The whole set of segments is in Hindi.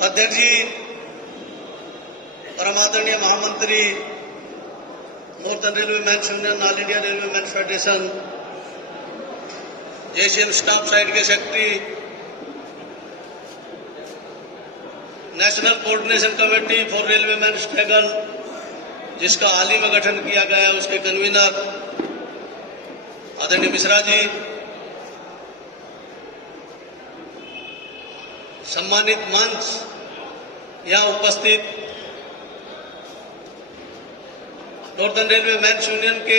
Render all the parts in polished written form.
अध्यक्ष जी, परम आदरणीय महामंत्री, northern railway mains union, all India railway mains federation, Asian staff side के secretary, national coordination committee for railway men struggle, जिसका हाल ही में गठन किया गया है, उसके कन्वीनर आदरणीय मिश्रा जी, सम्मानित मंच, यहां उपस्थित नॉर्थन रेलवे मैन्स यूनियन के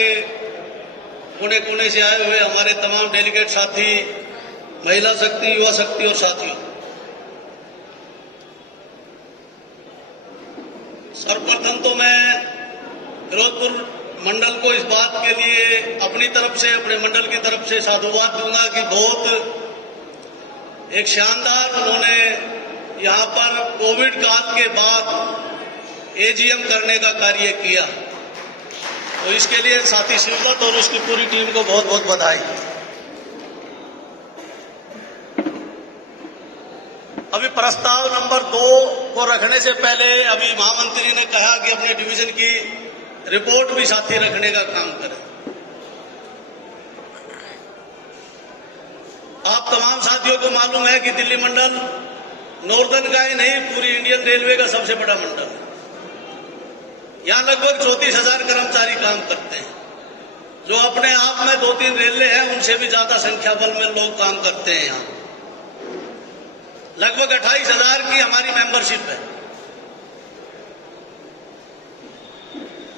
कोने कोने से आए हुए हमारे तमाम डेलीगेट साथी, महिला शक्ति, युवा शक्ति और साथियों, सर्वप्रथम तो मैं फिरोजपुर मंडल को इस बात के लिए अपनी तरफ से, अपने मंडल की तरफ से साधुवाद दूंगा कि बहुत एक शानदार उन्होंने यहां पर कोविड काल के बाद एजीएम करने का कार्य किया। तो इसके लिए साथी शिवदत्त और उसकी पूरी टीम को बहुत बहुत बधाई। अभी प्रस्ताव नंबर 2 को रखने से पहले अभी महामंत्री ने कहा कि अपने डिवीजन की रिपोर्ट भी साथी रखने का काम करें। आप तमाम साथियों को मालूम है कि दिल्ली मंडल नॉर्दर्न का ही नहीं, पूरी इंडियन रेलवे का सबसे बड़ा मंडल है। यहां लगभग 34,000 कर्मचारी काम करते हैं, जो अपने आप में 2-3 रेलवे हैं, उनसे भी ज्यादा संख्या बल में लोग काम करते हैं। यहां लगभग 28,000 की हमारी मेंबरशिप है।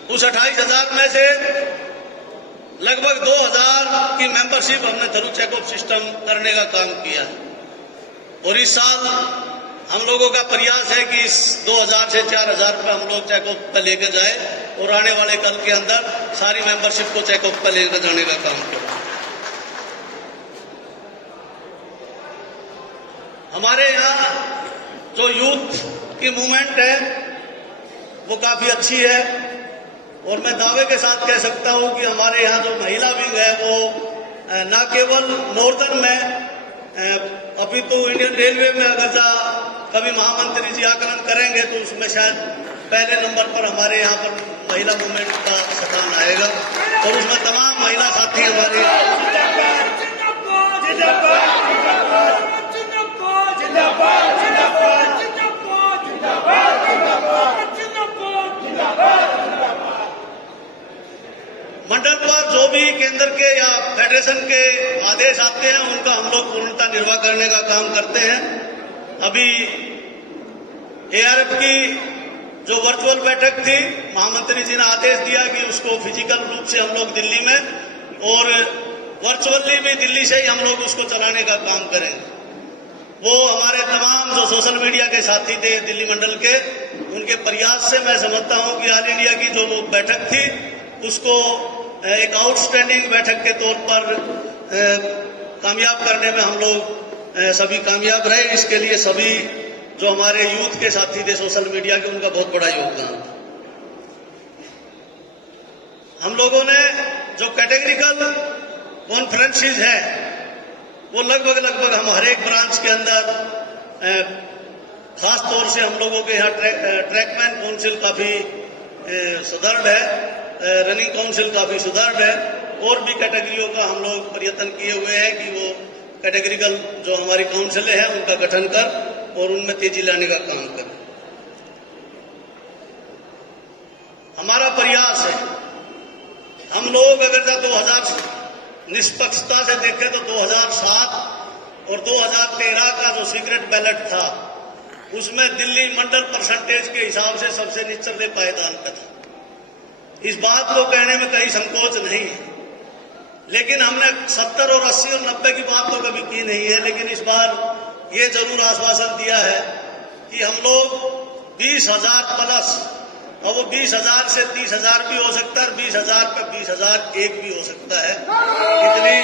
उस 28,000 में से लगभग 2,000 की मेंबरशिप हमने थ्रू चेकअप सिस्टम करने का काम किया है। और इस साल हम लोगों का प्रयास है कि इस 2,000 से 4,000 पे हम लोग चेकअप पे लेकर जाए और आने वाले कल के अंदर सारी मेंबरशिप को चेकअप पे लेकर जाने का काम करें। हमारे यहाँ जो यूथ की मूवमेंट है वो काफी अच्छी है, और मैं दावे के साथ कह सकता हूं कि हमारे यहाँ जो महिला विंग है वो न केवल नॉर्दर्न में अभी तो इंडियन रेलवे में अगर कभी महामंत्री जी आकलन करेंगे तो उसमें शायद पहले नंबर पर हमारे यहाँ पर महिला मूवमेंट का स्थान आएगा, और उसमें तमाम महिला साथी हमारे मंडल पर जो भी केंद्र के या फेडरेशन के आदेश आते हैं उनका हम लोग पूर्णतः निर्वाह करने का काम करते हैं। अभी एआरएफ की जो वर्चुअल बैठक थी, महामंत्री जी ने आदेश दिया कि उसको फिजिकल रूप से हम लोग दिल्ली में और वर्चुअली भी दिल्ली से ही हम लोग उसको चलाने का काम करेंगे। वो हमारे तमाम जो सोशल मीडिया के साथी थे दिल्ली मंडल के, उनके प्रयास से मैं समझता हूं कि ऑल इंडिया की जो बैठक थी उसको एक आउटस्टैंडिंग बैठक के तौर पर कामयाब करने में हम लोग सभी कामयाब रहे। इसके लिए सभी जो हमारे यूथ के साथी थे सोशल मीडिया के, उनका बहुत बड़ा योगदान था। हम लोगों ने जो कैटेगरिकल कॉन्फ्रेंसेस है वो लगभग हम हर एक ब्रांच के अंदर, खास तौर से हम लोगों के यहाँ ट्रैकमैन काउंसिल काफी सुदृढ़ है, रनिंग काउंसिल काफी सुदृढ़ है, और भी कैटेगरियों का हम लोग प्रयत्न किए हुए हैं कि वो कैटेगरिकल जो हमारी काउंसिल है उनका गठन कर और उनमें तेजी लाने का काम करें। हमारा प्रयास है, हम लोग अगर 2000 निष्पक्षता से देखें तो 2007 और 2013 का जो सीक्रेट बैलेट था उसमें दिल्ली मंडल परसेंटेज के हिसाब से सबसे निचले पायदान पर था। इस बात को कहने में कहीं संकोच नहीं है, लेकिन हमने 70 और 80 और 90 की बात तो कभी की नहीं है। लेकिन इस बार ये जरूर आश्वासन दिया है कि हम लोग 20,000 प्लस, और वो 20,000 से 30,000 भी हो सकता है, 20,000 पे 20,001 भी हो सकता है। इतनी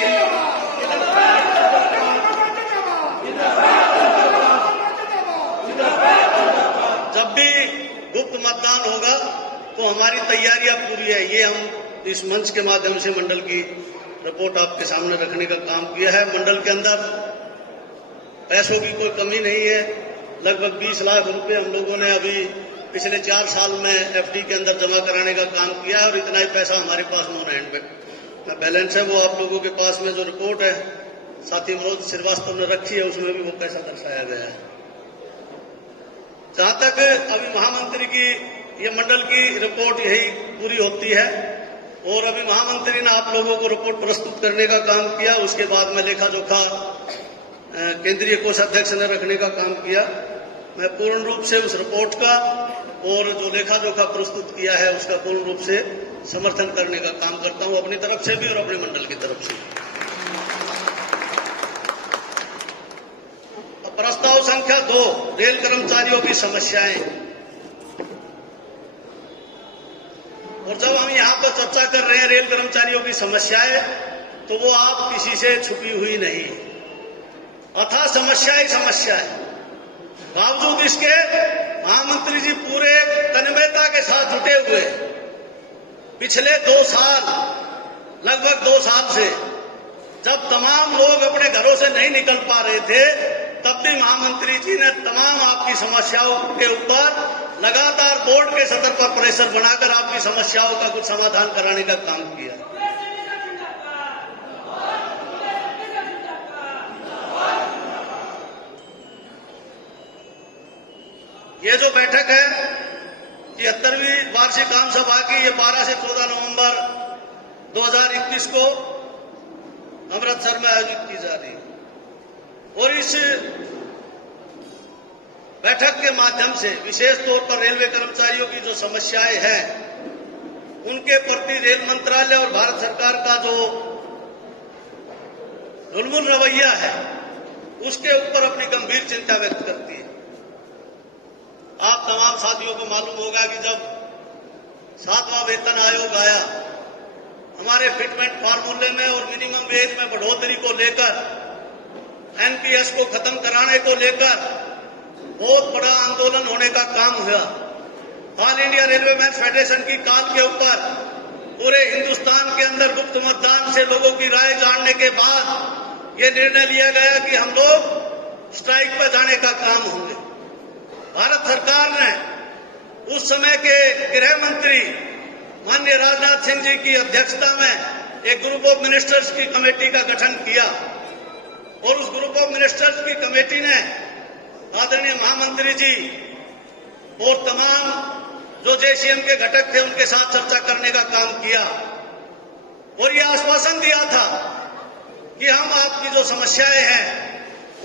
जब भी गुप्त मतदान होगा तो हमारी तैयारियां पूरी है। ये हम इस मंच के माध्यम से मंडल की रिपोर्ट आपके सामने रखने का काम किया है। मंडल के अंदर पैसों की कोई कमी नहीं है, लगभग 20 लाख रुपए हम लोगों ने अभी पिछले 4 साल में एफडी के अंदर जमा कराने का काम किया है और इतना ही पैसा हमारे पास नॉन हैंड में बैलेंस है। वो आप लोगों के पास में जो रिपोर्ट है साथी मनोज श्रीवास्तव ने रखी है, उसमें भी वो पैसा दर्शाया गया है। जहां तक अभी महामंत्री की ये मंडल की रिपोर्ट यही पूरी होती है और अभी महामंत्री ने आप लोगों को रिपोर्ट प्रस्तुत करने का काम किया। उसके बाद में लेखा जोखा केंद्रीय कोषाध्यक्ष ने रखने का काम किया। मैं पूर्ण रूप से उस रिपोर्ट का और जो लेखा जोखा प्रस्तुत किया है उसका पूर्ण रूप से समर्थन करने का काम करता हूं, अपनी तरफ से भी और अपने मंडल की तरफ से। प्रस्ताव संख्या 2, रेल कर्मचारियों की समस्याएं। और जब हम यहां पर चर्चा कर रहे हैं रेल कर्मचारियों की समस्याएं, तो वो आप किसी से छुपी हुई नहीं, अथाह समस्या ही समस्या है। बावजूद इसके महामंत्री जी पूरे तन्मयता के साथ जुटे हुए पिछले 2 साल, लगभग 2 साल से, जब तमाम लोग अपने घरों से नहीं निकल पा रहे थे, तब भी महामंत्री जी ने तमाम आपकी समस्याओं के ऊपर लगातार बोर्ड के सतर पर प्रेशर बनाकर आपकी समस्याओं का कुछ समाधान कराने का काम किया। ये जो बैठक है 73वीं वार्षिक आम सभा की, ये 12 से 14 नवंबर 2021 को अमृतसर में आयोजित की जा रही है। और इस बैठक के माध्यम से विशेष तौर पर रेलवे कर्मचारियों की जो समस्याएं हैं उनके प्रति रेल मंत्रालय और भारत सरकार का जो ढुलमुल रवैया है उसके ऊपर अपनी गंभीर चिंता व्यक्त करती है। आप तमाम साथियों को मालूम होगा कि जब 7वां वेतन आयोग आया, हमारे फिटमेंट फार्मूले में और मिनिमम वेज में बढ़ोतरी को लेकर, एनपीएस को खत्म कराने को लेकर बहुत बड़ा आंदोलन होने का काम हुआ। All India railway mains federation की कॉल के ऊपर पूरे हिंदुस्तान के अंदर गुप्त मतदान से लोगों की राय जानने के बाद ये निर्णय लिया गया कि हम लोग स्ट्राइक पर जाने का काम होंगे। भारत सरकार ने उस समय के गृह मंत्री माननीय राजनाथ सिंह जी की अध्यक्षता में एक ग्रुप ऑफ मिनिस्टर्स की कमेटी का गठन किया और उस ग्रुप ऑफ मिनिस्टर्स की कमेटी ने आदरणीय महामंत्री जी और तमाम जो जेसीएम के घटक थे उनके साथ चर्चा करने का काम किया और ये आश्वासन दिया था कि हम आपकी जो समस्याएं हैं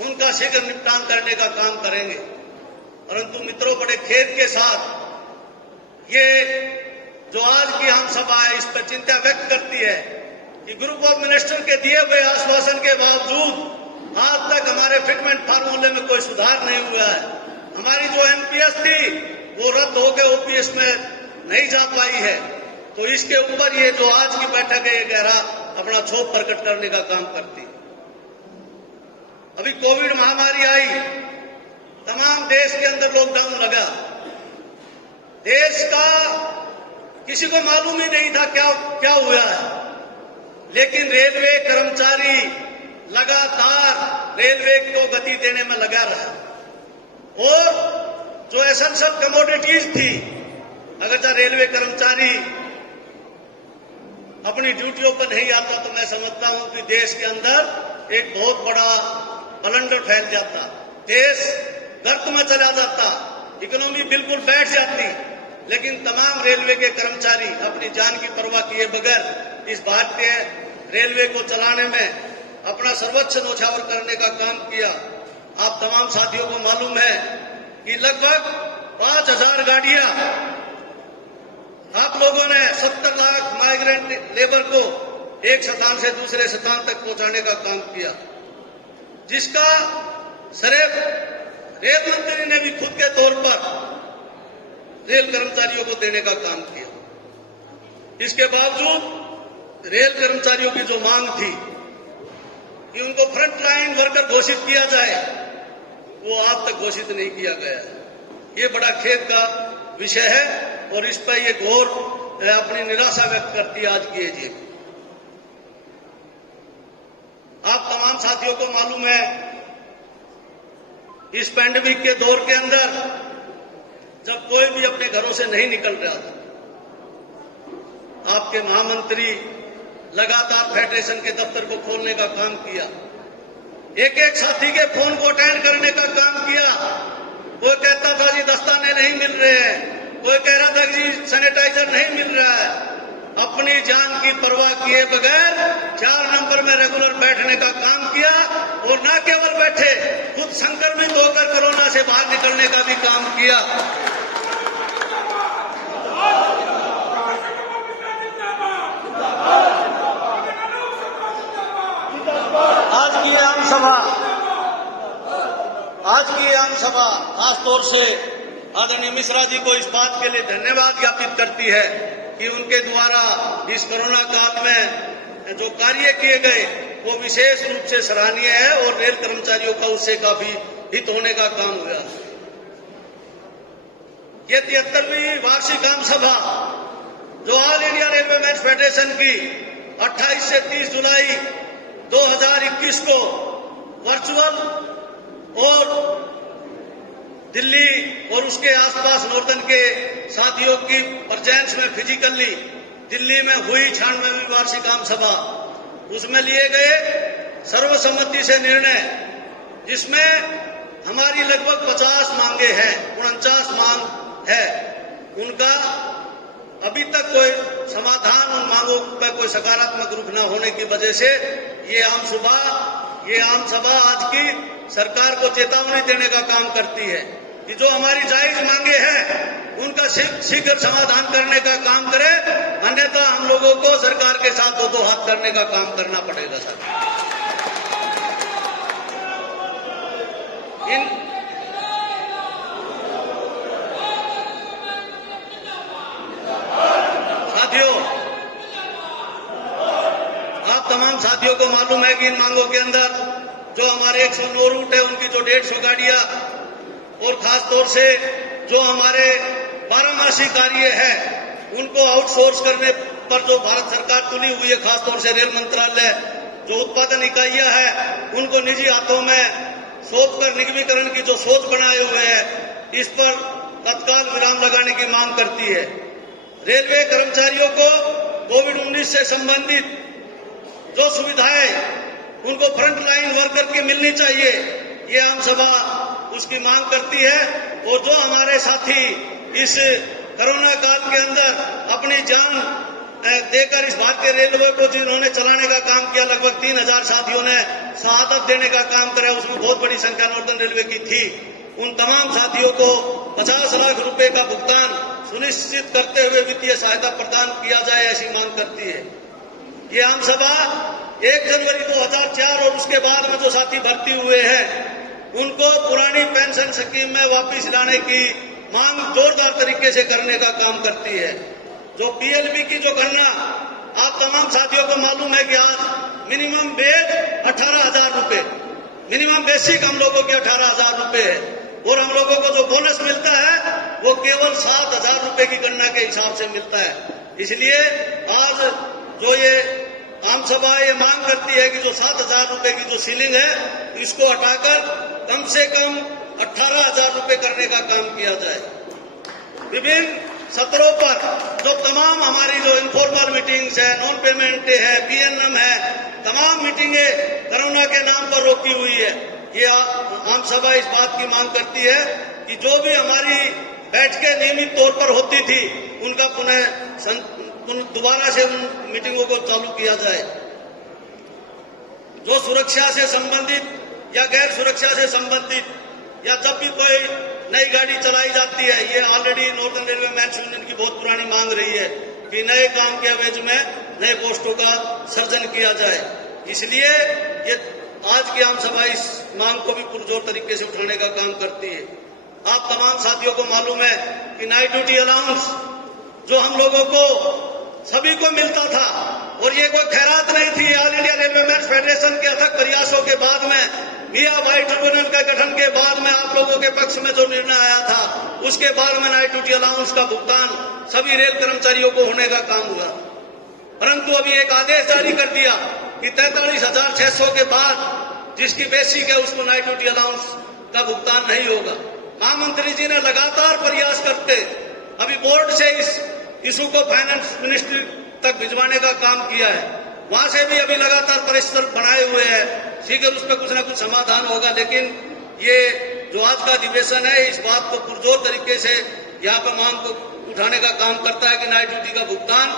उनका शीघ्र निपटान करने का काम करेंगे। परंतु मित्रों, बड़े खेद के साथ ये जो आज की हम सभा है इस पर चिंता व्यक्त करती है कि ग्रुप ऑफ मिनिस्टर के दिए हुए आश्वासन के बावजूद आज तक हमारे फिटमेंट फार्मूले में कोई सुधार नहीं हुआ है। हमारी जो एमपीएस थी वो रद्द होकर ओपीएस में नहीं जा पाई है। तो इसके ऊपर ये जो आज की बैठक है ये गहरा अपना क्षोभ प्रकट करने का काम करती है। अभी कोविड महामारी आई, तमाम देश के अंदर लॉकडाउन लगा, देश का किसी को मालूम ही नहीं था क्या हुआ है, लेकिन रेलवे कर्मचारी लगातार रेलवे को गति देने में लगा रहा और जो एसेंशियल कमोडिटीज थी, अगर जब रेलवे कर्मचारी अपनी ड्यूटियों पर नहीं आता तो मैं समझता हूं कि देश के अंदर एक बहुत बड़ा बलंडर फैल जाता, देश गर्त में चला जाता, इकोनॉमी बिल्कुल बैठ जाती। लेकिन तमाम रेलवे के कर्मचारी अपनी जान की परवाह किए बगैर इस भारतीय रेलवे को चलाने में अपना सर्वोच्च न्यौछावर करने का काम किया। आप तमाम साथियों को मालूम है कि लगभग 5000 गाड़ियां आप लोगों ने 70 लाख माइग्रेंट लेबर को एक स्थान से दूसरे स्थान तक पहुंचाने का काम किया, जिसका श्रेय रेल मंत्री ने भी खुद के तौर पर रेल कर्मचारियों को देने का काम किया। इसके बावजूद रेल कर्मचारियों की जो मांग थी कि उनको फ्रंट लाइन वर्कर घोषित किया जाए, वो आज तक घोषित नहीं किया गया है। ये बड़ा खेद का विषय है और इस पर ये घोर अपनी निराशा व्यक्त करती है आज की एजीए। आप तमाम साथियों को मालूम है इस पैंडेमिक के दौर के अंदर जब कोई भी अपने घरों से नहीं निकल रहा था, आपके महामंत्री लगातार फेडरेशन के दफ्तर को खोलने का काम किया, एक एक साथी के फोन को अटेंड करने का काम किया। कोई कहता था जी दस्ताने नहीं मिल रहे हैं, कोई कह रहा था कि जी सैनिटाइजर नहीं मिल रहा है। अपनी जान की परवाह किए बगैर 4 नंबर में रेगुलर बैठने का काम किया और न केवल बैठे, खुद संक्रमित होकर कोरोना से बाहर निकलने का भी काम किया। आज की आम सभा खासतौर से आदरणीय मिश्रा जी को इस बात के लिए धन्यवाद ज्ञापित करती है कि उनके द्वारा इस कोरोना काल में जो कार्य किए गए वो विशेष रूप से सराहनीय है और रेल कर्मचारियों का उससे काफी हित होने का काम हुआ। ये 73वीं वार्षिक आम सभा जो all India railway mains federation की 28 से 30 जुलाई 2021 को वर्चुअल और दिल्ली और उसके आसपास नॉर्दर्न के साथियों की प्रेजेंस में फिजिकली दिल्ली में हुई 96वीं वार्षिक आम सभा, उसमें लिए गए सर्वसम्मति से निर्णय, जिसमें हमारी लगभग 50 मांगे हैं, 49 मांग है, उनका अभी तक कोई समाधान, उन मांगों पर कोई सकारात्मक रुख न होने की वजह से ये आम सभा आज की सरकार को चेतावनी देने का काम करती है कि जो हमारी जायज मांगे हैं उनका शीघ्र समाधान करने का काम करे, अन्यथा हम लोगों को सरकार के साथ दो हाथ करने का काम करना पड़ेगा। सर, आप तमाम साथियों को मालूम है कि इन मांगों के अंदर जो हमारे 109 रूट है उनकी जो 150 गाड़ियां और खास तौर से जो हमारे 12मासी कार्य है उनको आउटसोर्स करने पर जो भारत सरकार तुली हुई है, खासतौर से रेल मंत्रालय जो उत्पादन इकाइयां है उनको निजी हाथों में सौंप कर निगमीकरण की जो सोच बनाए हुए है, इस पर तत्काल विराम लगाने की मांग करती है। रेलवे कर्मचारियों को कोविड-19 से संबंधित जो सुविधाएं उनको फ्रंट लाइन वर्कर की मिलनी चाहिए, ये आम सभा उसकी मांग करती है। और जो हमारे साथी इस कोरोना काल के अंदर अपनी जान देकर इस भारतीय रेलवे को जिन्होंने चलाने का काम किया, लगभग 3000 साथियों ने शहादत देने का काम करा, उसमें बहुत बड़ी संख्या नॉर्दर्न रेलवे की थी। उन तमाम साथियों को 50 लाख रुपए का भुगतान सुनिश्चित करते हुए वित्तीय सहायता प्रदान किया जाए, ऐसी मांग करती है। ये आम सभा 1 जनवरी 2004 और उसके बाद में जो साथी भर्ती हुए हैं उनको पुरानी पेंशन स्कीम में वापस लाने की मांग जोरदार तरीके से करने का काम करती है। जो पीएलबी की जो गणना आप तमाम साथियों को मालूम है कि आज मिनिमम वेज 18,000 रुपए, मिनिमम बेसिक हम लोगों के 18,000 रुपए है और हम लोगों को जो बोनस मिलता है वो केवल 7,000 रुपए की गणना के हिसाब से मिलता है। इसलिए आज जो ये आम सभा ये मांग करती है कि जो 7,000 रुपए की जो सीलिंग है इसको हटाकर कम से कम 18,000 रुपए करने का काम किया जाए। विभिन्न सत्रों पर जो तमाम हमारी जो इनफॉर्मल मीटिंग्स है, नॉन पेमेंट डे है, पीएनएम है, तमाम मीटिंगें कोरोना के नाम पर रोकी हुई है। ये आम सभा इस बात की मांग करती है कि जो भी हमारी बैठकें नियमित तौर पर होती थी उनका दोबारा से उन मीटिंगों को चालू किया जाए। जो सुरक्षा से संबंधित या गैर सुरक्षा से संबंधित या जब भी कोई नई गाड़ी चलाई जाती है, ये already northern railway mains union की बहुत पुरानी मांग रही है कि नए काम के एवज में नए पोस्टों का सर्जन किया जाए। इसलिए ये आज की आम सभा इस मांग को भी पुरजोर तरीके से उठाने का काम करती है। आप तमाम साथियों को मालूम है कि नाइट ड्यूटी अलाउंस जो हम लोगों को सभी को मिलता था और ये कोई खैरात नहीं थी। All India railway mains federation के अथक प्रयासों के बाद में मियां भाई ट्रिब्यूनल का गठन के बाद में आप लोगों के पक्ष में जो निर्णय आया था उसके बाद में नाइट ड्यूटी अलाउंस का भुगतान सभी रेल कर्मचारियों को होने का काम हुआ। परंतु अभी एक आदेश जारी कर दिया कि 43,600 के बाद जिसकी बेसिक है उसको नाइट ड्यूटी अलाउंस का भुगतान नहीं होगा। महामंत्री जी ने लगातार प्रयास करते अभी बोर्ड से इस इशू को फाइनेंस मिनिस्ट्री तक भिजवाने का काम किया है। वहां से भी अभी लगातार प्रेशर बनाए हुए हैं, शीघ्र उस पर कुछ न कुछ समाधान होगा। लेकिन ये जो आज का अधिवेशन है इस बात को पुरजोर तरीके से यहाँ पर मांग को उठाने का काम करता है कि नाइट ड्यूटी का भुगतान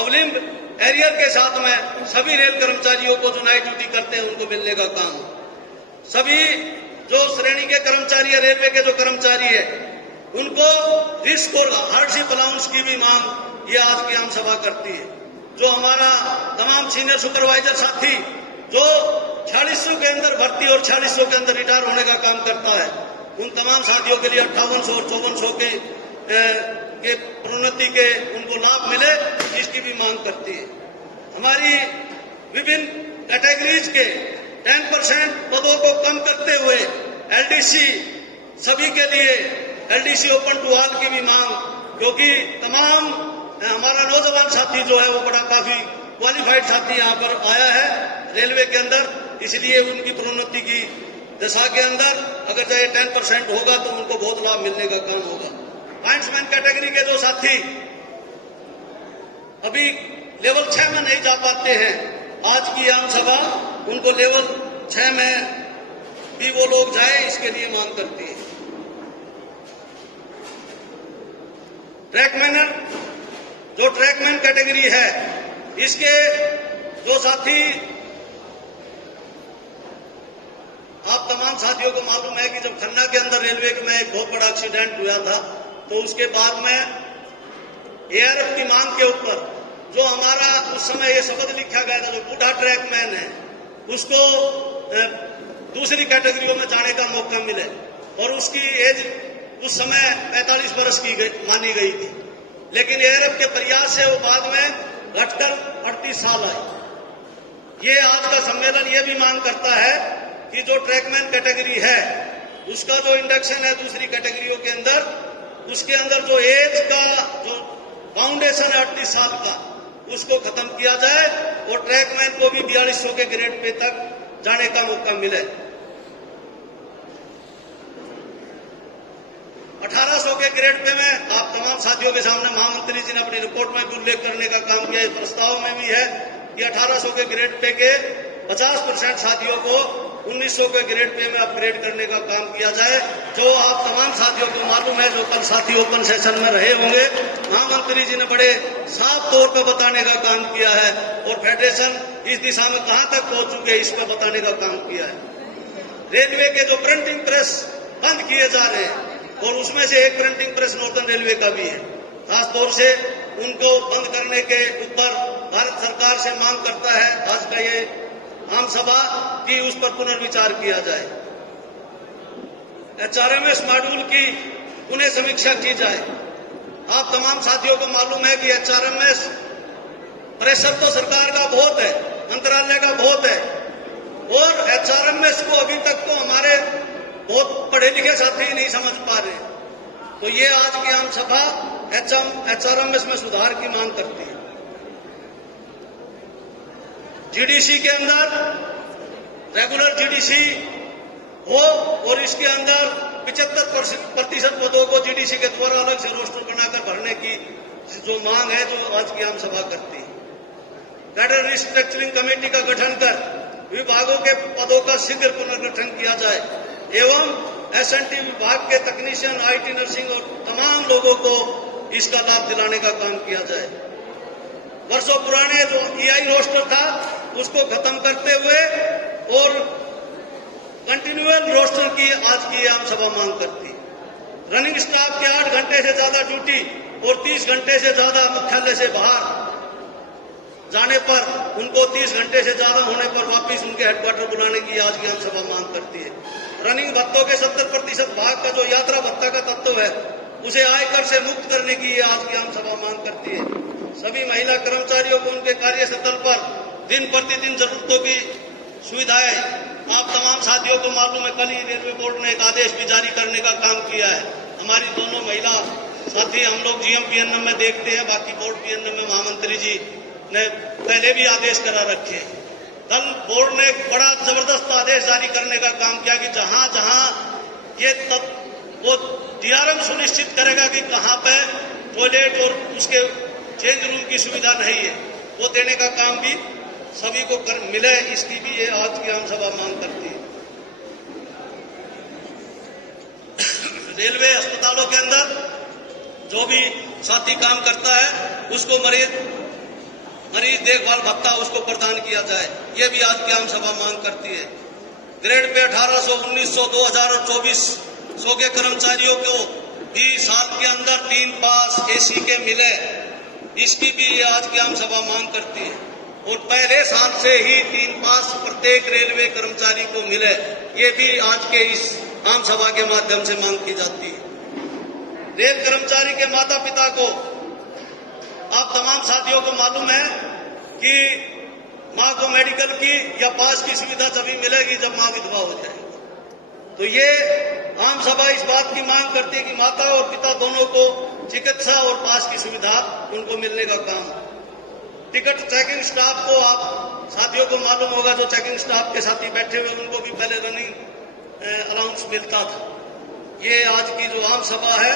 अवलिम्ब एरियर के साथ में सभी रेल कर्मचारियों को जो नाइट ड्यूटी करते हैं उनको मिलने का काम हो। सभी जो श्रेणी के कर्मचारी है, रेलवे के जो कर्मचारी है, उनको रिस्क और हार्डशिप अलाउंस की भी मांग ये आज की आम सभा करती है। जो हमारा तमाम सीनियर सुपरवाइजर साथी जो 4600 के अंदर भर्ती और 4600 के अंदर रिटायर होने का काम करता है, उन तमाम साथियों के लिए 5800 और 5400 के प्रोन्नति के उनको लाभ मिले, इसकी भी मांग करती है। हमारी विभिन्न कैटेगरीज के 10% पदों को कम करते हुए एलडीसी सभी के लिए एलडीसी ओपन टू ऑल की भी मांग, क्योंकि तमाम हमारा नौजवान साथी जो है वो बड़ा काफी क्वालिफाइड साथी यहाँ पर आया है रेलवे के अंदर, इसलिए उनकी प्रोन्नति की दशा के अंदर अगर चाहे 10% होगा तो उनको बहुत लाभ मिलने का काम होगा। फाइंड्समैन कैटेगरी के जो साथी अभी लेवल 6 में नहीं जा पाते हैं, आज की आम सभा उनको लेवल 6 में भी वो लोग जाए, इसके लिए मांग करती है। ट्रैकमैनर जो ट्रैकमैन कैटेगरी है, इसके जो साथी, आप तमाम साथियों को मालूम है कि जब खन्ना के अंदर रेलवे में एक बहुत बड़ा एक्सीडेंट हुआ था, तो उसके बाद में एआरएफ की मांग के ऊपर जो हमारा उस समय ये शब्द लिखा गया था, जो बूढ़ा ट्रैकमैन है उसको दूसरी कैटेगरियों में जाने का मौका मिले, और उसकी एज उस समय 45 वर्ष की मानी गई थी, लेकिन एआरएफ के प्रयास से वो बाद में घटकर 38 साल आई। ये आज का सम्मेलन ये भी मांग करता है कि जो ट्रैकमैन कैटेगरी है उसका जो इंडक्शन है दूसरी कैटेगरियों के अंदर, उसके अंदर जो एज का जो फाउंडेशन है 38 साल का, उसको खत्म किया जाए और ट्रैकमैन को भी 4200 के ग्रेड पे तक जाने का मौका मिले। 1800 के ग्रेड पे में आप तमाम साथियों के सामने महामंत्री जी ने अपनी रिपोर्ट में भी उल्लेख करने का काम किया, इस प्रस्ताव में भी है कि 1800 के ग्रेड पे के 50% साथियों को 1900 के ग्रेड पे में अपग्रेड करने का काम किया जाए। जो आप तमाम साथियों को मालूम है, जो कल साथी ओपन सेशन में रहे होंगे, महामंत्री जी ने बड़े साफ तौर पर बताने का काम किया है, और फेडरेशन इस दिशा में कहां तक पहुंच चुके हैं इस पर बताने का काम किया है। रेलवे के जो प्रिंटिंग प्रेस बंद किए जा रहे हैं, और उसमें से एक प्रिंटिंग प्रेस नॉर्दर्न रेलवे का भी है, खास तौर से उनको बंद करने के ऊपर भारत सरकार से मांग करता है आज का ये आम सभा की उस पर पुनर्विचार किया जाए। एचआरएमएस मॉड्यूल की पुनः समीक्षा की जाए। आप तमाम साथियों को मालूम है कि एचआरएमएस प्रेशर तो सरकार का बहुत है, मंत्रालय का बहुत है, और एचआरएमएस को अभी तक तो हमारे बहुत पढ़े लिखे साथी नहीं समझ पा रहे। तो ये आज की आम सभा एचआरएमएस में सुधार की मांग करती है। जीडीसी के अंदर रेगुलर जीडीसी हो, और इसके अंदर 75% पदों को जीडीसी के द्वारा अलग से रोस्टर बनाकर भरने की जो मांग है, जो आज की आम सभा करती है। कैडर रिस्ट्रक्चरिंग कमेटी का गठन कर विभागों के पदों का शीघ्र पुनर्गठन किया जाए, एवं एसएनटी विभाग के तकनीशियन, आईटी, नर्सिंग और तमाम लोगों को इसका लाभ दिलाने का काम किया जाए। वर्षों पुराने जो ईआई रोस्टर था उसको खत्म करते हुए और कंटिन्यूअल रोस्टर की आज की आम सभा मांग करती है। रनिंग स्टाफ के 8 घंटे से ज्यादा ड्यूटी और 30 घंटे से ज्यादा मुख्यालय से बाहर जाने पर उनको 30 घंटे से ज्यादा होने पर वापिस उनके हेडक्वार्टर बुलाने की आज की आम सभा मांग करती है। रनिंग भत्तों के 70% भाग का जो यात्रा भत्ता का तत्व है उसे आयकर से मुक्त करने की आज की आम सभा मांग करती है। सभी महिला कर्मचारियों को उनके कार्यस्थल पर दिन प्रतिदिन जरूरतों की सुविधाएं, आप तमाम साथियों को मालूम है कल ही रेलवे बोर्ड ने एक आदेश भी जारी करने का काम किया है। हमारी दोनों महिला साथी हम लोग जीएम पीएनएम में देखते हैं, बाकी बोर्ड पीएनएम में महामंत्री जी ने पहले भी आदेश करा रखे हैं। कल बोर्ड ने एक बड़ा जबरदस्त आदेश जारी करने का काम किया कि जहां जहां वो डीआरएम सुनिश्चित करेगा कि कहां पे टॉयलेट और उसके चेंज रूम की सुविधा नहीं है, वो देने का काम भी सभी को मिले, इसकी भी ये आज की आम सभा मांग करती है। रेलवे अस्पतालों के अंदर जो भी साथी काम करता है उसको मरीज देखभाल भत्ता उसको प्रदान किया जाए, ये भी आज की आम सभा मांग करती है। ग्रेड पे 1800, 1900, 2000 और 2400 के कर्मचारियों को भी साल के अंदर 3 पास एसी के मिले, इसकी भी ये आज की आम सभा मांग करती है। और पहले साल से ही 3 पास प्रत्येक रेलवे कर्मचारी को मिले, ये भी आज के इस आम सभा के माध्यम से मांग की जाती है। रेल कर्मचारी के माता पिता को, आप तमाम साथियों को मालूम है कि मां को मेडिकल की या पास की सुविधा तभी मिलेगी जब मां विधवा हो जाए। तो ये आम सभा इस बात की मांग करती है कि माता और पिता दोनों को चिकित्सा और पास की सुविधा उनको मिलने का काम। टिकट चेकिंग स्टाफ को, आप साथियों को मालूम होगा, जो चेकिंग स्टाफ के साथी बैठे हुए उनको भी पहले रनिंग अलाउंस मिलता था। ये आज की जो आम सभा है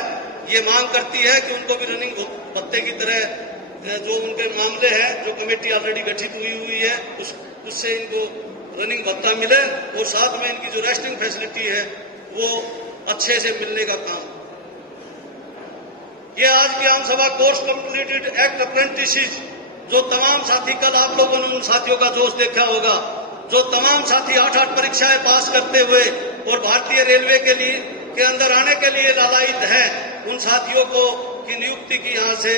ये मांग करती है कि उनको भी रनिंग भत्ते की तरह जो उनके मामले हैं, जो कमेटी ऑलरेडी गठित हुई है उससे इनको रनिंग भत्ता मिले और साथ में इनकी जो रेस्टिंग फैसिलिटी है वो अच्छे से मिलने का काम। ये आज की आम सभा कोर्स कंप्लीटेड एक्ट अप्रेंटिसेस, जो तमाम साथी, कल आप लोगों ने उन साथियों का जोश देखा होगा, जो तमाम साथी 8 परीक्षाएं पास करते हुए और भारतीय रेलवे के अंदर आने के लिए लालायित हैं, उन साथियों को की नियुक्ति की यहाँ से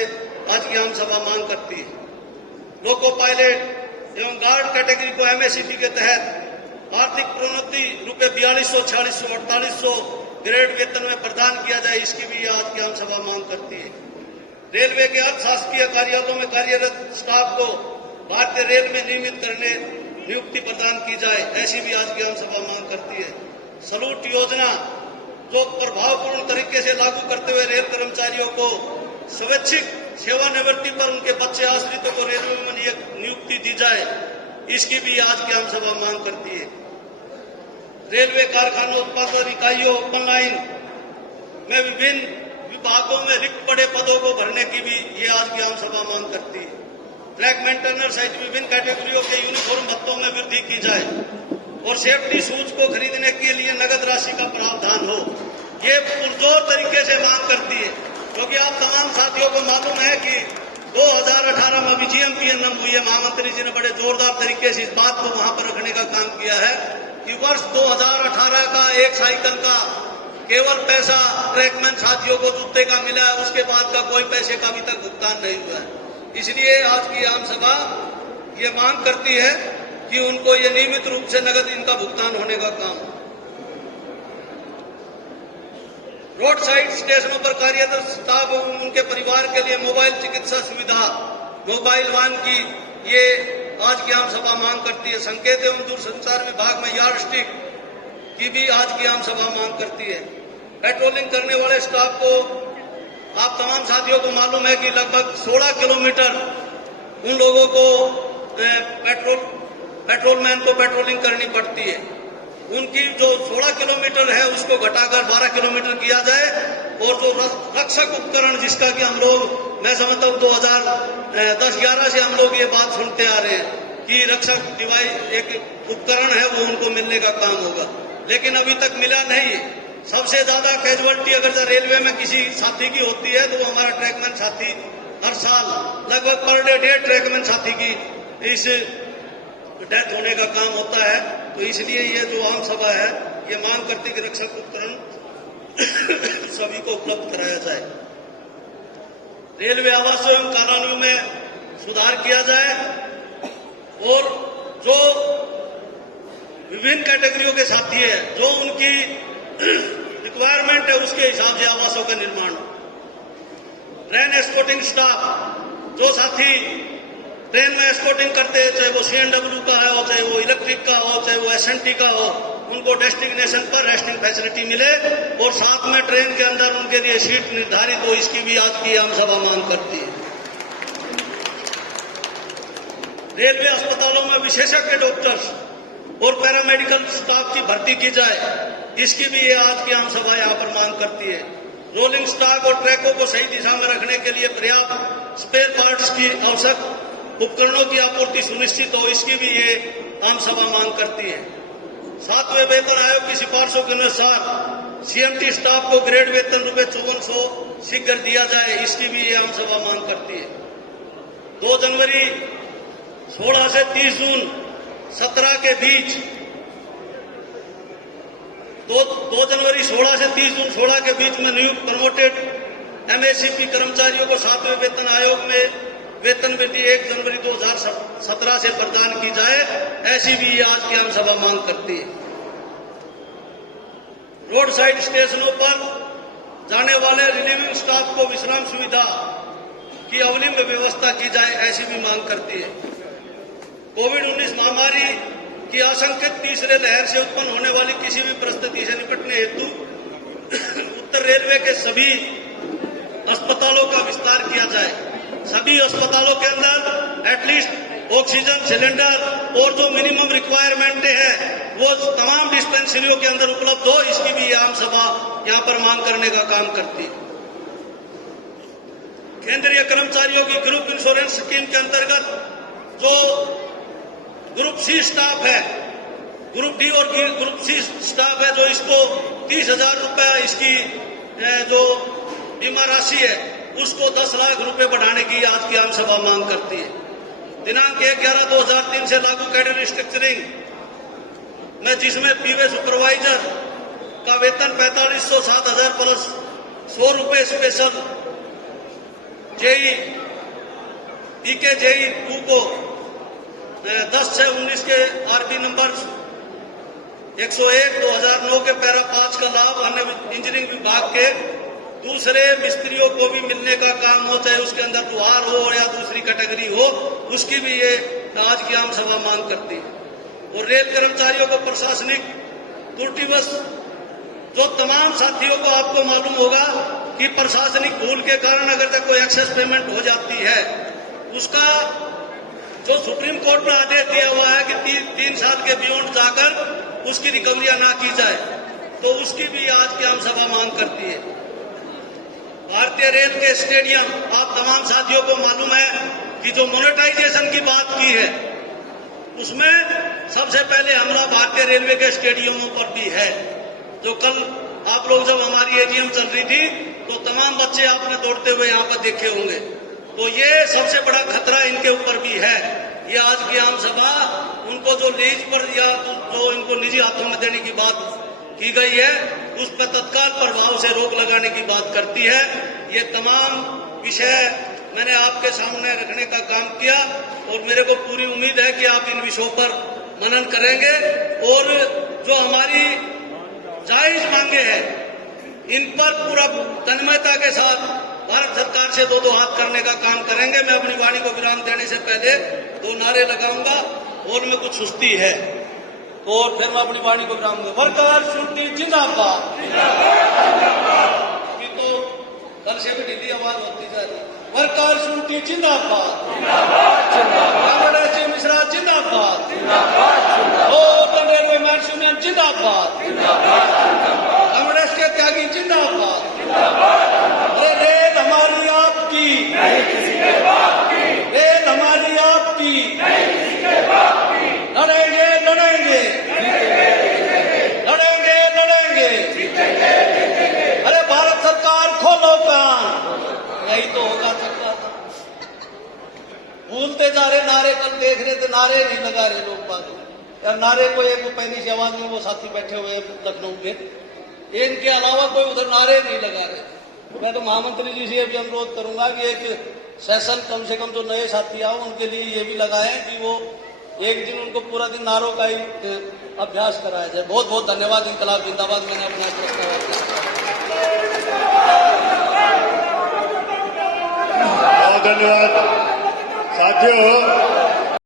आज की आम सभा मांग करती है। लोको पायलट एवं गार्ड कैटेगरी को एमएससीबी के तहत आर्थिक प्रोन्नति रुपये 4200, 4600, 4800 ग्रेड वेतन में प्रदान किया जाए, इसकी भी आज की आम सभा मांग करती है। रेलवे के अर्ध शासकीय कार्यालयों में कार्यरत स्टाफ को भारतीय रेल में नियुक्ति प्रदान की जाए, ऐसी भी आज की आम सभा मांग करती है। सलूट योजना जो प्रभावपूर्ण तरीके से लागू करते हुए रेल कर्मचारियों को स्वैच्छिक सेवानिवृत्ति पर उनके बच्चे आश्रितों को रेलवे में नियुक्ति दी जाए, इसकी भी आज की आम सभा मांग करती है। रेलवे कारखानों, उत्पादन इकाइयों, ओपन लाइन में विभिन्न विभागों में रिक्त पड़े पदों को भरने की भी ये आज की आम सभा मांग करती है। ट्रैक मेंटेनर सहित विभिन्न कैटेगरियों के यूनिफॉर्म भत्तों में वृद्धि की जाए और सेफ्टी शूज को खरीदने के लिए नगद राशि का प्रावधान हो, ये पुरजोर तरीके से मांग करती है। क्योंकि आप तमाम साथियों को मालूम है कि 2018 में अभी जीएमपीएनएम हुई है, महामंत्री जी ने बड़े जोरदार तरीके से इस बात को वहां पर रखने का काम किया है कि वर्ष 2018 का एक साइकिल का केवल पैसा ट्रैकमैन साथियों को जूते का मिला है, उसके बाद का कोई पैसे का अभी तक भुगतान नहीं हुआ है। इसलिए आज की आम सभा ये मांग करती है कि उनको ये नियमित रूप से नगद इनका भुगतान होने का काम। रोड साइड स्टेशनों पर कार्यरत स्टाफ एवं उनके परिवार के लिए मोबाइल चिकित्सा सुविधा, मोबाइल वाहन की ये आज की आम सभा मांग करती है। संकेत एवं दूरसंचार विभाग में यार्ड स्टिक की भी आज की आम सभा मांग करती है। पेट्रोलिंग करने वाले स्टाफ को, आप तमाम साथियों को मालूम है कि लगभग 16 किलोमीटर उन लोगों को पेट्रोलमैन को पेट्रोलिंग करनी पड़ती है। उनकी जो 16 किलोमीटर है उसको घटाकर 12 किलोमीटर किया जाए और जो रक्षक उपकरण, जिसका कि हम लोग, मैं समझता हूँ 2010-11 से हम लोग ये बात सुनते आ रहे हैं कि रक्षक डिवाइस एक उपकरण है, वो उनको मिलने का काम होगा, लेकिन अभी तक मिला नहीं है। सबसे ज्यादा कैजुअलिटी अगर रेलवे में किसी साथी की होती है तो हमारा ट्रैकमैन साथी हर साल लगभग पर डे 1.5 ट्रैकमैन साथी की इस डेथ होने का काम होता है। तो इसलिए ये जो आम सभा है ये मांग करती कि रक्षक उपकरण सभी को उपलब्ध कराया जाए। रेलवे आवासों एवं कॉलोनियों में सुधार किया जाए और जो विभिन्न कैटेगरियों के साथी है, जो उनकी रिक्वायरमेंट है उसके हिसाब से आवासों का निर्माण। ट्रेन एस्कॉर्टिंग स्टाफ, जो साथी ट्रेन में एस्कॉर्टिंग करते हैं, चाहे वो CNW का है, चाहे वो इलेक्ट्रिक का हो, चाहे वो SNT का हो, उनको डेस्टिनेशन पर रेस्टिंग फैसिलिटी मिले और साथ में ट्रेन के अंदर उनके लिए सीट निर्धारित हो, इसकी भी आज की आम सभा मांग करती है। रेलवे अस्पतालों में विशेषज्ञ डॉक्टर्स और पैरामेडिकल स्टाफ की भर्ती की जाए, इसकी भी ये आज की आम सभा यहाँ पर मांग करती है। रोलिंग स्टॉक और ट्रैकों को सही दिशा में रखने के लिए पर्याप्त स्पेयर पार्ट्स की आवश्यक उपकरणों की आपूर्ति सुनिश्चित हो, इसकी भी ये आम सभा मांग करती है। 7वें वेतन आयोग की सिफारिशों के अनुसार सीएमटी स्टाफ को ग्रेड वेतन ₹5400 शीघ्र दिया जाए, इसकी भी ये आम सभा मांग करती है। 2 जनवरी 16 से 30 जून 17 के बीच 2 जनवरी 16 से 30 जून 16 के बीच में नियुक्त प्रमोटेड एमएससीपी कर्मचारियों को 7वें वेतन आयोग में वेतन वृद्धि 1 जनवरी 2017 से प्रदान की जाए, ऐसी भी ये आज की आम सभा मांग करती है। रोड साइड स्टेशनों पर जाने वाले रिलीविंग स्टाफ को विश्राम सुविधा की अवलिम्ब व्यवस्था की जाए, ऐसी भी मांग करती है। कोविड-19 महामारी की आशंकित तीसरे लहर से उत्पन्न होने वाली किसी भी परिस्थिति से निपटने हेतु उत्तर रेलवे के सभी अस्पतालों का विस्तार किया जाए। सभी अस्पतालों के अंदर एटलीस्ट ऑक्सीजन सिलेंडर और जो मिनिमम रिक्वायरमेंट है वो तमाम डिस्पेंसरियों के अंदर उपलब्ध हो, इसकी भी आम सभा यहाँ पर मांग करने का काम करती है। केंद्रीय कर्मचारियों की ग्रुप इंश्योरेंस स्कीम के अंतर्गत जो ग्रुप सी स्टाफ है, ग्रुप डी और ग्रुप सी स्टाफ है, जो इसको 30,000 रुपया इसकी जो बीमा राशि है उसको 10 लाख रुपए बढ़ाने की आज की आम सभा मांग करती है। दिनांक 1/11/2003 से लागू कैडर रिस्ट्रक्चरिंग में जिसमें पीवे सुपरवाइजर का वेतन 4500 7,000 प्लस 100 रुपए स्पेशल जेई पीके जेई 2 को 10 से 19 के आरबी नंबर 101/2009 के पैरा 5 का लाभ अन्य इंजीनियरिंग विभाग के दूसरे मिस्त्रियों को भी मिलने का काम हो, चाहे उसके अंदर त्योहार हो या दूसरी कैटेगरी हो, उसकी भी ये आज की आम सभा मांग करती है। और रेल कर्मचारियों को प्रशासनिक त्रुटिवश जो तमाम साथियों को आपको मालूम होगा कि प्रशासनिक भूल के कारण अगर तक कोई एक्सेस पेमेंट हो जाती है, उसका जो सुप्रीम कोर्ट ने आदेश दिया हुआ है कि 3 साल के बियॉन्ड जाकर उसकी रिकवरियां ना की जाए, तो उसकी भी आज की आम सभा मांग करती है। भारतीय रेल के स्टेडियम, आप तमाम साथियों को मालूम है कि जो मोनेटाइजेशन की बात की है उसमें सबसे पहले हमला भारतीय रेलवे के स्टेडियमों पर भी है। जो कल आप लोग जब हमारी एजीएम चल रही थी तो तमाम बच्चे आपने दौड़ते हुए यहाँ पर देखे होंगे, तो ये सबसे बड़ा खतरा इनके ऊपर भी है। ये आज की आम सभा उनको जो लीज पर या जो इनको निजी हाथों में देने की बात की गई है उस पर तत्काल प्रभाव से रोक लगाने की बात करती है। ये तमाम विषय मैंने आपके सामने रखने का काम किया और मेरे को पूरी उम्मीद है कि आप इन विषयों पर मनन करेंगे और जो हमारी जायज मांगे हैं इन पर पूरा तन्मयता के साथ भारत सरकार से 2 हाथ करने का काम करेंगे। मैं अपनी वाणी को विराम देने से पहले 2 नारे लगाऊंगा और में कुछ सुस्ती है और फिर मैं अपनी वाणी को विराम दूंगा। वर्कर्स यूनिटी जिंदाबाद। तो कल से भी ढीली आवाज होती जा रही। वर्कर्स यूनिटी जिंदाबाद। कांग्रेस मिश्रा जिंदाबाद। उत्तर रेलवे मैन्स यूनियन जिंदाबाद। कांग्रेस के त्यागी जिंदाबाद। अरे रेल हमारी आपकी, रेल हमारी आपकी, लड़ेंगे लड़ेंगे लड़ेंगे लड़ेंगे, अरे भारत सरकार खोलो कान। यही तो होगा सकता था। भूलते जा रहे नारे, कल देख रहे थे नारे नहीं लगा रहे लोग बात यार। नारे को एक पहली सी आवाज में वो साथी बैठे हुए लखनऊ के, इनके अलावा कोई उधर नारे नहीं लगा रहे। मैं तो महामंत्री जी से भी अनुरोध करूंगा कि एक सेशन कम से कम जो नए साथी आओ उनके लिए ये भी लगाएं कि वो एक दिन उनको पूरा दिन नारों का ही अभ्यास कराया जाए। बहुत बहुत धन्यवाद। इंकलाब जिंदाबाद। मैंने अपना प्रश्न बहुत धन्यवाद साथियों।